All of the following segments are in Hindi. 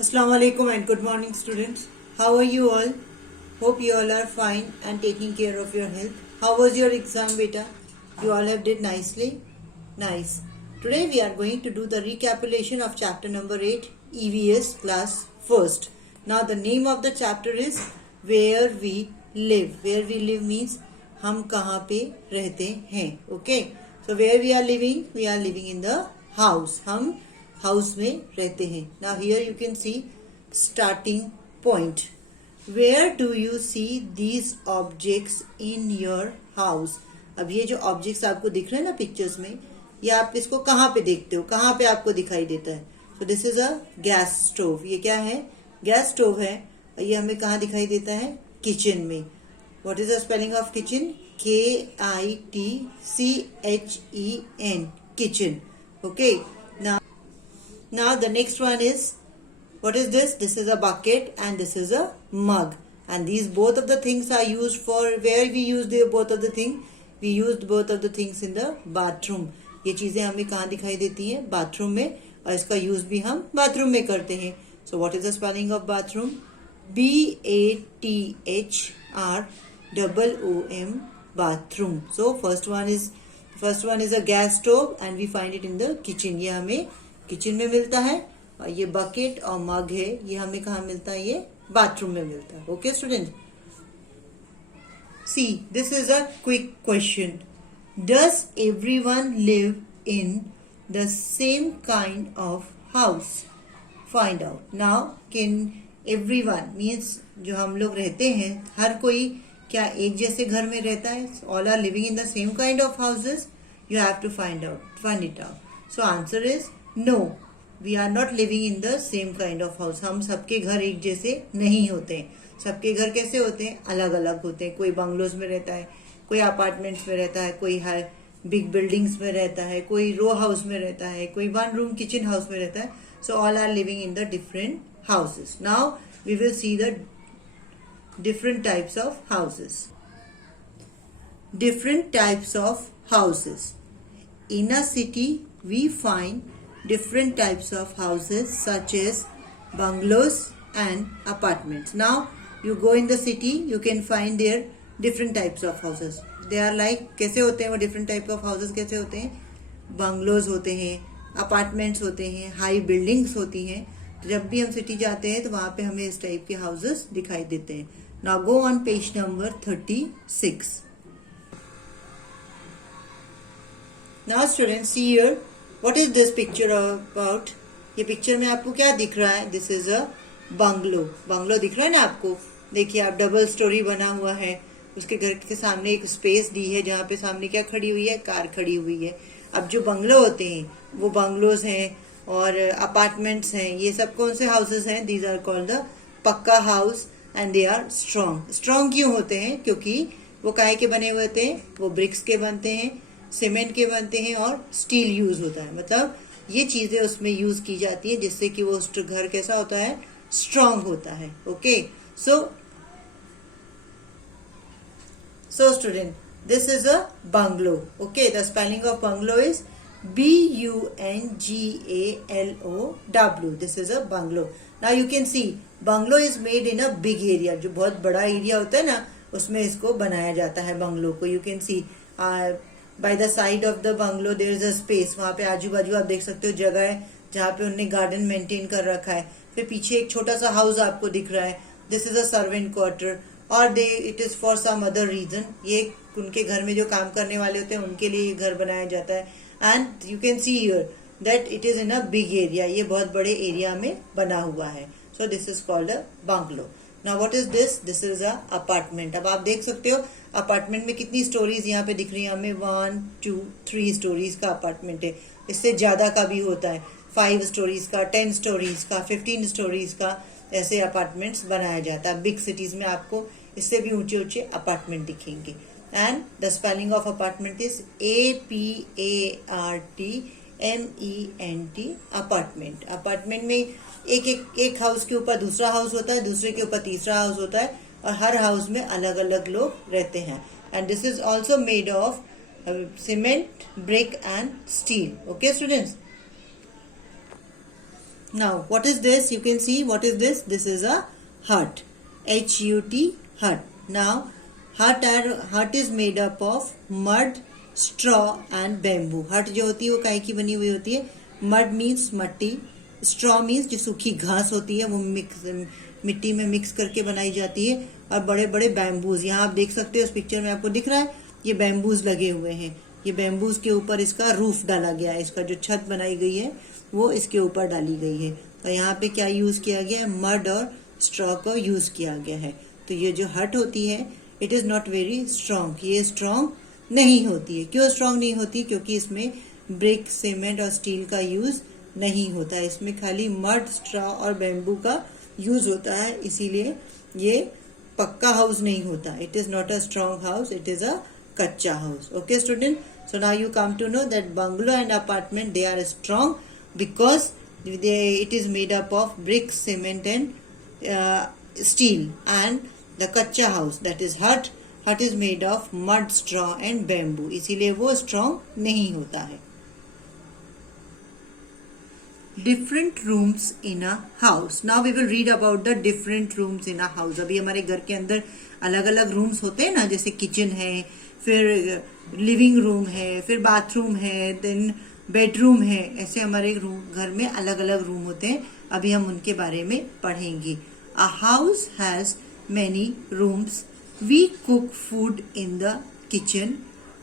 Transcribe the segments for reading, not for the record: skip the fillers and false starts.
Assalamu alaikum and good morning, students. How are you all? Hope you all are fine and taking care of your health. How was your exam, beta? You all have did nicely? Nice. Today we are going to do the recapitulation of chapter number 8, EVS class first. Now the name of the chapter is Where We Live. Where we live means हम कहाँ पे रहते हैं. Okay. So where we are living? We are living in the house. हम हाउस में रहते हैं. Now here you can see starting point. Where do you see these objects in your house. अब ये जो ऑब्जेक्ट्स आपको दिख रहे हैं ना पिक्चर्स में, ये आप इसको कहाँ पे देखते हो, कहाँ पे आपको दिखाई देता है. सो this is a gas stove. ये क्या है? गैस स्टोव है. ये हमें कहाँ दिखाई देता है? किचन में. What is the spelling of kitchen? KITCHEN. Kitchen. Okay. Now the next one is, what is this? This is a bucket and this is a mug. And these both of the things are used for, where we use the both of the thing? We used both of the things in the bathroom. ये चीजें हमें कहाँ दिखाई देती हैं? बाथरूम में. और इसका यूज भी हम बाथरूम में करते हैं. So what is the spelling of bathroom? BATHROOM. bathroom. So first one is a gas stove and we find it in the kitchen. ये हमें किचन में मिलता है. और ये बकेट और मग है, ये हमें कहाँ मिलता है? ये बाथरूम में मिलता है. Okay student. See, this is a quick question. Does everyone live in the same kind of house? Find out. Now can everyone means जो हम लोग रहते हैं, हर कोई क्या एक जैसे घर में रहता है? All are living in the same kind of houses. You have to find it out. So answer is no, we are not living in the same kind of house. हम सबके घर एक जैसे नहीं होते हैं. सबके घर कैसे होते हैं? अलग अलग होते हैं. कोई बंगलोज में रहता है, कोई अपार्टमेंट्स में रहता है, कोई बिग बिल्डिंग्स में रहता है, कोई रो हाउस में रहता है, कोई 1 रूम किचन हाउस में रहता है. So all are living in the different houses. Now we will see the different types of houses. Different types of houses. In a city, we find different types of houses such as bungalows and apartments. Now, you go in the city, you can find there different types of houses. They are like, कैसे होते हैं वो different type of houses? कैसे होते हैं? bungalows होते हैं, apartments होते हैं, high buildings होती हैं. तो जब भी हम सिटी जाते हैं तो वहां पे हमें इस टाइप के हाउसेस दिखाई देते हैं. Now go on page number 36. Now students, see here, what is this picture about? ये पिक्चर में आपको क्या दिख रहा है? This is a bungalow. Bungalow दिख रहा है ना आपको? देखिए आप, डबल स्टोरी बना हुआ है. उसके घर के सामने एक स्पेस दी है जहाँ पे सामने क्या खड़ी हुई है? कार खड़ी हुई है. अब जो बंगलो होते हैं वो बंगलोज हैं और अपार्टमेंट्स हैं. ये सब कौन से हाउसेस हैं? These are called the pakka house and they are strong. Strong क्यों होते हैं? क्योंकि वो काहे के बने हुए होते हैं? वो ब्रिक्स के बनते हैं, सीमेंट के बनते हैं और स्टील यूज होता है. मतलब ये चीजें उसमें यूज की जाती है जिससे कि वो घर कैसा होता है? स्ट्रांग होता है. Okay. So student, this is a bungalow. Okay. The spelling of bungalow is BUNGALOW. This is a bungalow. Now you can C bungalow is made in a big area. जो बहुत बड़ा एरिया होता है ना, उसमें इसको बनाया जाता है बंगलो को. You can see by the side of the bungalow there is a space. वहां पे आजू बाजू आप देख सकते हो जगह है जहाँ पे उन्होंने गार्डन मेंटेन कर रखा है. फिर पीछे एक छोटा सा हाउस आपको दिख रहा है. This is a servant quarter और it is for some other reason. ये उनके घर में जो काम करने वाले होते हैं उनके लिए ये घर बनाया जाता है. And you can see here that it is in a big area. ये बहुत बड़े एरिया में बना हुआ है. सो this is called a bungalow. Now what is this? This is a apartment. अब आप देख सकते हो अपार्टमेंट में कितनी स्टोरीज यहाँ पे दिख रही है हमें. 1 2 3 स्टोरीज का अपार्टमेंट है. इससे ज्यादा का भी होता है. 5 स्टोरीज का, 10 स्टोरीज का, 15 स्टोरीज का ऐसे अपार्टमेंट्स बनाया जाता है. बिग सिटीज में आपको इससे भी ऊंचे ऊंचे अपार्टमेंट दिखेंगे. And the spelling of apartment is APARTMENT. Apartment. Apartment में एक हाउस के ऊपर दूसरा हाउस होता है, दूसरे के ऊपर तीसरा हाउस होता है और हर हाउस में अलग अलग लोग रहते हैं. And this is also made of cement, brick and steel. Okay students. Now, what is this? You can see what is this? This is a hut. H-U-T, hut. Now, hut is made up of mud, straw and bamboo. Hut जो होती है वो काहे की बनी हुई होती है? Mud means मट्टी, straw means जो सूखी घास होती है वो मिट्टी में मिक्स करके बनाई जाती है, और बड़े बड़े बैम्बूज, यहाँ आप देख सकते हो इस पिक्चर में आपको दिख रहा है, ये बैम्बूज लगे हुए हैं। ये बैम्बूज के ऊपर इसका रूफ डाला गया है, इसका जो छत बनाई गई है वो इसके ऊपर डाली गई है। और यहाँ पे क्या यूज किया गया है? मड और स्ट्रॉ को यूज किया गया है। तो ये जो हट होती है it is not very strong, ये स्ट्रॉन्ग नहीं होती है। क्यों स्ट्रॉन्ग नहीं होती? क्योंकि इसमें ब्रिक, सीमेंट और स्टील का यूज नहीं होता है, इसमें खाली मड, स्ट्रॉ और बैम्बू का यूज होता है, इसीलिए ये पक्का हाउस नहीं होता। It is not a strong house, it is a kachcha house. Okay student, so now you come to know that bungalow and apartment, they are strong because it is made up of bricks, cement and steel, and the kacha house, that is hut is made of mud, straw and bamboo, इसीलिए वो strong नहीं होता है। Different rooms in a house. Now we will read about the different rooms in a house. अभी हमारे घर के अंदर अलग अलग रूम्स होते हैं ना, जैसे किचन है, फिर लिविंग रूम है, फिर बाथरूम है, देन बेडरूम है, ऐसे हमारे घर में अलग अलग रूम होते हैं। अभी हम उनके बारे में पढ़ेंगे। A house has many rooms. We cook food in the kitchen.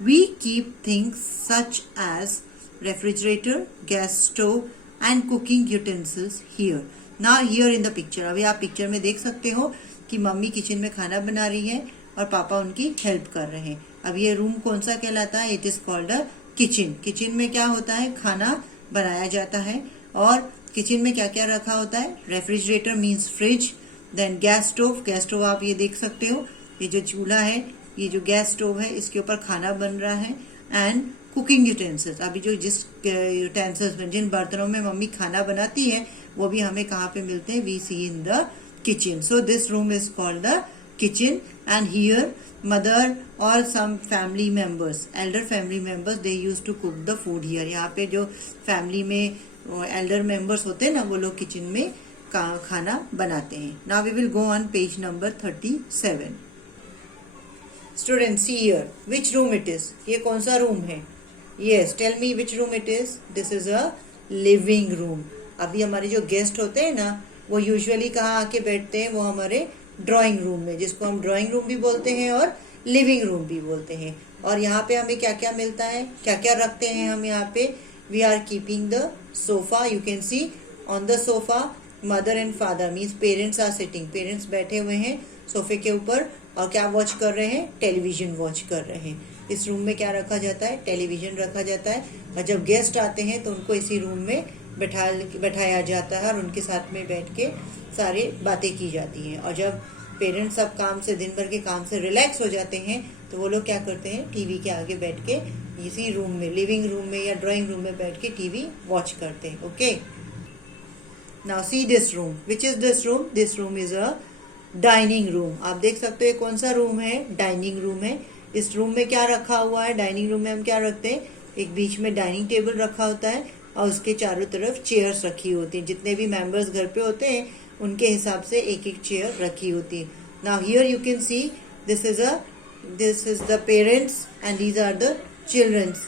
We keep things such as refrigerator, gas stove and cooking utensils here. Now here in the picture, अभी आप पिक्चर में देख सकते हो कि मम्मी किचन में खाना बना रही है और पापा उनकी हेल्प कर रहे हैं। अब ये रूम कौन सा कहलाता है? It is called a kitchen. Kitchen में क्या होता है? खाना बनाया जाता है। और किचन में क्या क्या रखा होता है? Refrigerator means fridge, then gas stove आप ये देख सकते हो, ये जो चूल्हा है, ये जो गैस स्टोव है, इसके ऊपर खाना बन रहा है। एंड कुकिंग यूटेंसिल्स, अभी जो जिस यूटेंसिल्स में, जिन बर्तनों में मम्मी खाना बनाती है वो भी हमें कहाँ पे मिलते हैं? We see in the kitchen. So this room is called the kitchen, and here mother or some family members, elder family members, they used to cook the food here. यहाँ पे जो फैमिली में elder members होते हैं ना, वो लोग किचन में खाना बनाते हैं। Now we will go on page number 37. Students, see here, which room it is? ये कौन सा रूम है? Yes, tell me which room it is. This is a living room. अभी हमारे जो गेस्ट होते हैं ना, वो यूजुअली कहाँ आके बैठते हैं? वो हमारे ड्राइंग रूम में, जिसको हम ड्राइंग रूम भी बोलते हैं और लिविंग रूम भी बोलते हैं। और यहाँ पे हमें क्या क्या मिलता है, क्या क्या रखते हैं हम यहाँ पे? We are keeping the sofa. You can see on the sofa mother and father means parents are sitting, parents बैठे हुए हैं सोफे के ऊपर और क्या वॉच कर रहे हैं? टेलीविजन वॉच कर रहे हैं। इस रूम में क्या रखा जाता है? टेलीविजन रखा जाता है। और जब गेस्ट आते हैं तो उनको इसी रूम में बैठाया जाता है और उनके साथ में बैठ के सारी बातें की जाती हैं। और जब पेरेंट्स सब काम से, दिन भर के काम से रिलैक्स हो जाते हैं तो वो लोग क्या करते हैं? टीवी के आगे बैठ के इसी रूम में, लिविंग रूम में या ड्राइंग रूम में बैठ के टीवी वॉच करते हैं। Okay, now see this room. Which is this room? This room is a dining room. आप देख सकते हो कौन सा रूम है? डाइनिंग रूम है। इस रूम में क्या रखा हुआ है? डाइनिंग रूम में हम क्या रखते हैं? एक बीच में डाइनिंग टेबल रखा होता है और उसके चारों तरफ चेयर्स रखी होती हैं। जितने भी मेंबर्स घर पे होते हैं उनके हिसाब से एक एक चेयर रखी होती है। Now here you can see this is the parents and these are the childrens.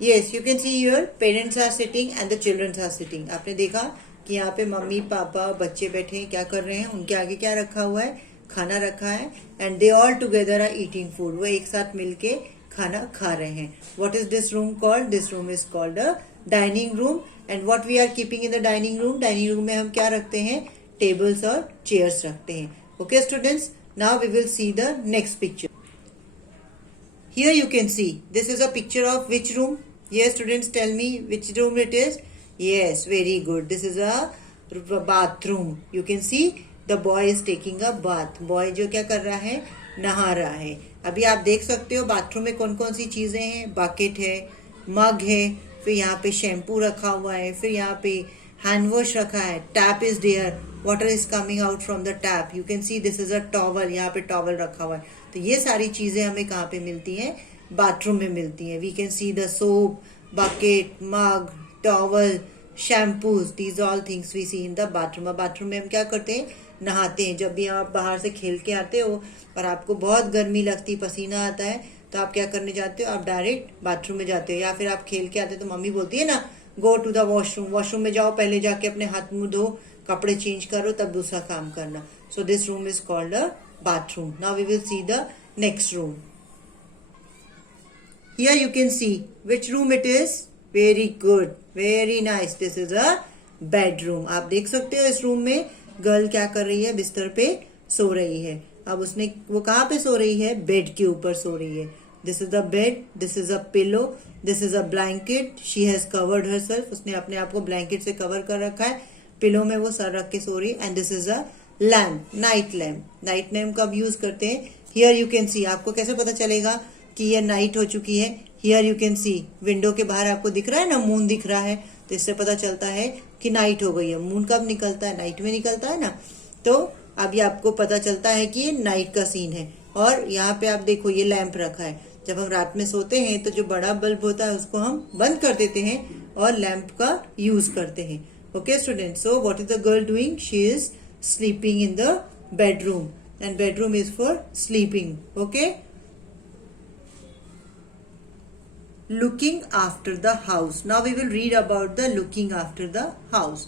Yes, you can see here parents are sitting and the childrens are sitting. आपने देखा कि यहाँ पे मम्मी पापा बच्चे बैठे हैं, क्या कर रहे हैं? उनके आगे क्या रखा हुआ है? खाना रखा है। And they all together are eating food, वो एक साथ मिलके खाना खा रहे हैं। What is this room called? This room is called a dining room. And what we are keeping in the dining room? Dining room में हम क्या रखते हैं? टेबल्स और चेयर्स रखते हैं। Okay students, now we will see the next picture. Here you can see this is a picture of which room? Yes, students, tell me which room it is. Yes, very good. This is a bathroom. You can see the boy is taking a bath. Boy जो क्या कर रहा है? नहा रहा है। अभी आप देख सकते हो बाथरूम में कौन कौन सी चीजें हैं? बकेट है, मग है, फिर यहाँ पे शैम्पू रखा हुआ है, फिर यहाँ पे हैंड वॉश रखा है, tap is there, water is coming out from the tap. You can see this is a towel, यहाँ पे टॉवल रखा हुआ है। तो ये सारी चीजें हमें कहाँ पे मिलती हैं? बाथरूम में मिलती है। We can see the soap, bucket, mug, towel, shampoos, these all things we see in the bathroom. अब बाथरूम में हम क्या करते हैं, नहाते हैं। जब भी आप बाहर से खेल के आते हो और आपको बहुत गर्मी लगती, पसीना आता है, तो आप क्या करने जाते हो, आप डायरेक्ट बाथरूम में जाते हो। या फिर आप खेल के आते हो तो मम्मी बोलती है ना, go to the washroom, washroom में जाओ, पहले जाके अपने हाथ मुंह धो, कपड़े चेंज करो, तब दूसरा काम करना। सो this room is called a bathroom. Now we will see the next room. Here you can see which room it is. Very good, very nice. This is a bedroom. आप देख सकते हो इस रूम में गर्ल क्या कर रही है, बिस्तर पे सो रही है। अब उसने वो कहाँ पे सो रही है, बेड के ऊपर सो रही है। This is a bed, this is a pillow, this is a blanket, she has covered herself, उसने अपने आप को ब्लैंकेट से कवर कर रखा है, पिलो में वो सर रख के सो रही है। And this is a lamp, night lamp. Night lamp कब यूज करते हैं, हियर यू कैन सी, आपको कैसे पता चलेगा कि ये नाइट हो चुकी है, here you can C, window के बाहर आपको दिख रहा है ना, मून दिख रहा है, तो इससे पता चलता है कि नाइट हो गई है। मून कब निकलता है, नाइट में निकलता है ना, तो अभी आपको पता चलता है कि ये नाइट का सीन है। और यहाँ पे आप देखो ये लैंप रखा है, जब हम रात में सोते हैं तो जो बड़ा बल्ब होता है उसको हम बंद कर देते हैं और लैंप का यूज करते हैं। Okay student, so what is the girl doing, she is sleeping in the bedroom, and bedroom is for sleeping. Okay, looking after the house. Now we will read about the looking after the house.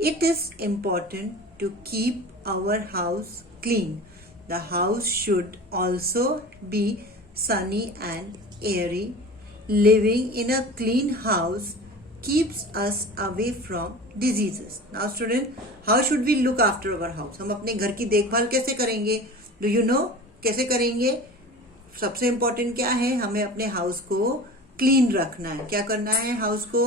It is important to keep our house clean. The house should also be sunny and airy. Living in a clean house keeps us away from diseases. Now student, how should we look after our house? हम अपने घर की देखभाल कैसे करेंगे, do you know कैसे करेंगे? सबसे इम्पोर्टेंट क्या है, हमें अपने हाउस को क्लीन रखना है। क्या करना है, हाउस को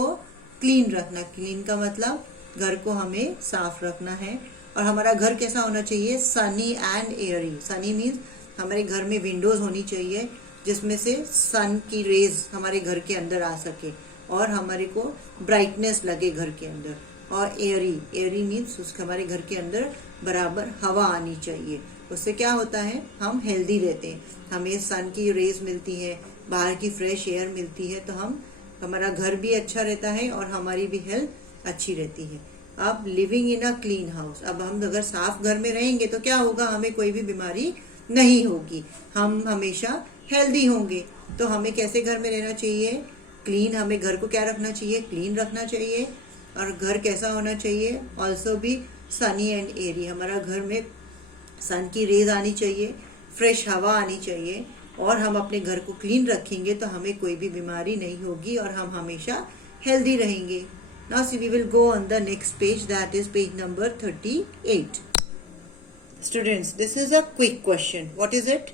क्लीन रखना। क्लीन का मतलब घर को हमें साफ रखना है। और हमारा घर कैसा होना चाहिए, Sunny and Airy. Sunny means हमारे घर में विंडोज होनी चाहिए जिसमें से सन की रेज हमारे घर के अंदर आ सके और हमारे को ब्राइटनेस लगे घर के अंदर। और एयरी, एयरी मीन्स उसके हमारे घर के अंदर बराबर हवा आनी चाहिए। उससे क्या होता है, हम हेल्दी रहते हैं, हमें सन की रेज मिलती है, बाहर की फ्रेश एयर मिलती है, तो हमारा घर भी अच्छा रहता है और हमारी भी हेल्थ अच्छी रहती है। अब living in a clean house, अब हम अगर साफ घर में रहेंगे तो क्या होगा, हमें कोई भी बीमारी नहीं होगी, हम हमेशा हेल्दी होंगे। तो हमें कैसे घर में रहना चाहिए, क्लीन। हमें घर को क्या रखना चाहिए, क्लीन रखना चाहिए। और घर कैसा होना चाहिए, ऑल्सो भी सनी एंड एयरी। हमारा घर में सन की रेज आनी चाहिए, फ्रेश हवा आनी चाहिए, और हम अपने घर को क्लीन रखेंगे तो हमें कोई भी बीमारी नहीं होगी और हम हमेशा हेल्दी रहेंगे। Now see we will go on the next page, that is page number 38. Students, this is a quick question. What is it?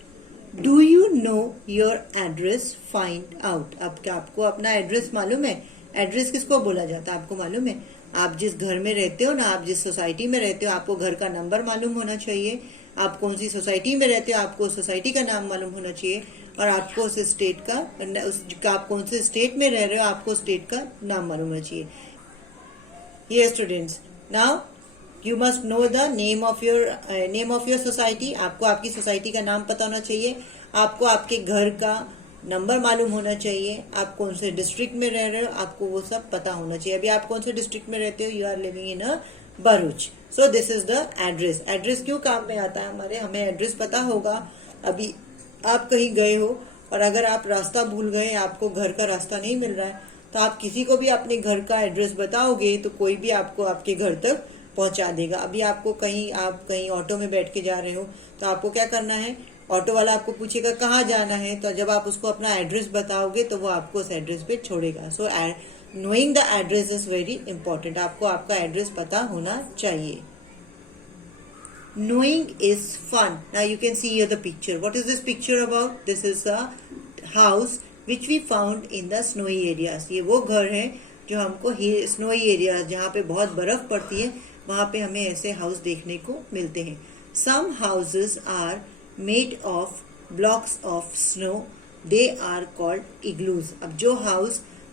Do you know your address? Find out. अब क्या आपको अपना एड्रेस मालूम है? एड्रेस किसको बोला जाता है, आपको मालूम है? आप जिस घर में रहते हो ना, आप जिस सोसाइटी में रहते हो, आपको घर का नंबर मालूम होना चाहिए। आप कौन सी सोसाइटी में रहते हो, आपको सोसाइटी का नाम मालूम होना चाहिए। और आपको उस स्टेट का, आप कौन से स्टेट में रह रहे हो, आपको स्टेट का नाम मालूम होना चाहिए। Yes students, now you must know the name of your society. आपको आपकी सोसाइटी का नाम पता होना चाहिए, आपको आपके घर का नंबर मालूम होना चाहिए, आप कौन से डिस्ट्रिक्ट में रह रहे हो, आपको वो सब पता होना चाहिए। अभी आप कौन से डिस्ट्रिक्ट में रहते हो, you are living in a Bharuch, so this is the address. Address क्यों काम में आता है हमारे, हमें एड्रेस पता होगा। अभी आप कहीं गए हो और अगर आप रास्ता भूल गए, आपको घर का रास्ता नहीं मिल रहा है, तो आप किसी को भी अपने घर का एड्रेस बताओगे तो कोई भी आपको आपके घर तक पहुंचा देगा। अभी आपको आप कहीं ऑटो में बैठ के जा रहे हो तो आपको क्या करना है, ऑटो वाला आपको पूछेगा कहाँ जाना है, तो जब आप उसको अपना एड्रेस बताओगे तो वो आपको उस एड्रेस पे छोड़ेगा। सो knowing the address is very important, आपको आपका एड्रेस पता होना चाहिए। Knowing is fun. Now you can see here the picture. What is this picture about? This is a house which we found in the snowy areas. ये वो घर है जो हमको स्नोई एरियाज, जहाँ पे बहुत बर्फ पड़ती है, वहाँ पे हमें ऐसे हाउस देखने को मिलते हैं। Some houses are made of blocks of snow. They are called igloos. अब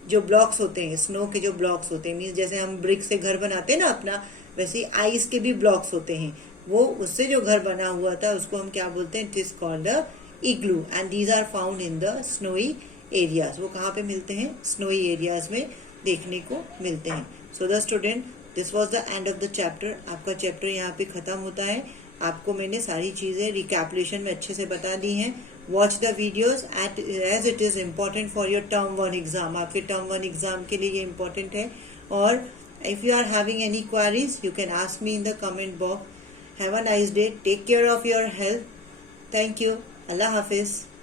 जो ब्लॉक्स होते हैं, स्नो के जो ब्लॉक्स होते हैं, मीन्स जैसे हम ब्रिक से घर बनाते हैं ना अपना, वैसे आइस के भी ब्लॉक्स होते हैं, वो उससे जो घर बना हुआ था उसको हम क्या बोलते हैं, it is called a igloo. And these are found in the snowy areas. वो कहाँ पे मिलते हैं, स्नोई एरियाज में देखने को मिलते हैं। So the student, this was the end of the chapter. आपका चैप्टर यहाँ पे खत्म होता है। आपको मैंने सारी चीजें रिकैपुलेशन में अच्छे से बता दी हैं। Watch the videos as it is important for your term 1 exam. आपके टर्म 1 एग्जाम के लिए ये इम्पोर्टेंट है। और if you are having any queries, you can ask me in the comment box. Have a nice day, take care of your health. Thank you, अल्लाह हाफिज।